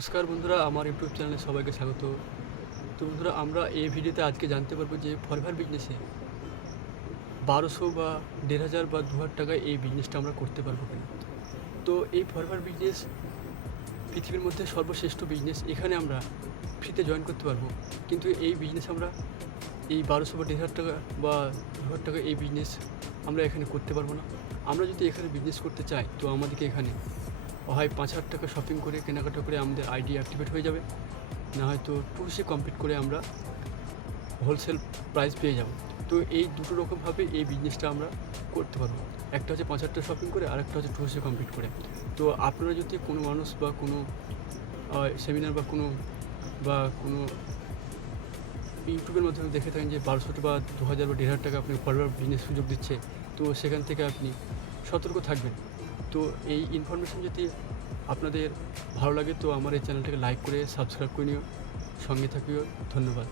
নমস্কার বন্ধুরা, আমার ইউটিউব চ্যানেলে সবাইকে স্বাগত। তো বন্ধুরা, আমরা এই ভিডিওতে আজকে জানতে পারবো যে ফরভার বিজনেসে 1200 বা 1500 বা 2000 টাকায় এই বিজনেসটা আমরা করতে পারবো কিনা। তো এই ফরভার বিজনেস পৃথিবীর মধ্যে সর্বশ্রেষ্ঠ বিজনেস। এখানে আমরা ফ্রিতে জয়েন করতে পারবো, কিন্তু এই বিজনেস আমরা এই 1200 বা 1500 টাকা বা 2000 টাকা এই বিজনেস আমরা এখানে করতে পারবো না। আমরা যদি এখানে বিজনেস করতে চাই তো আমাদেরকে এখানে হয় 5000 টাকা শপিং করে কেনাকাটা করে আমাদের আইডি অ্যাক্টিভেট হয়ে যাবে, না হয়তো 2C কমপ্লিট করে আমরা হোলসেল প্রাইস পেয়ে যাব। তো এই দুটো রকমভাবে এই বিজনেসটা আমরা করতে পারবো। একটা হচ্ছে 5000 টাকা শপিং করে, আর একটা হচ্ছে 2C কমপ্লিট করে। তো আপনারা যদি কোনো মানুষ বা কোনো সেমিনার বা কোনো ইউটিউবের মাধ্যমে দেখে থাকেন যে 1200 বা 2000 বা 1500 টাকা আপনি ফরওয়ার্ড বিজনেস সুযোগ দিচ্ছে, তো সেখান থেকে আপনি সতর্ক থাকবেন। তো এই ইনফরমেশান যদি আপনাদের ভালো লাগে তো আমার এই চ্যানেলটাকে লাইক করে সাবস্ক্রাইব করে নিও, সঙ্গে থাকিও। ধন্যবাদ।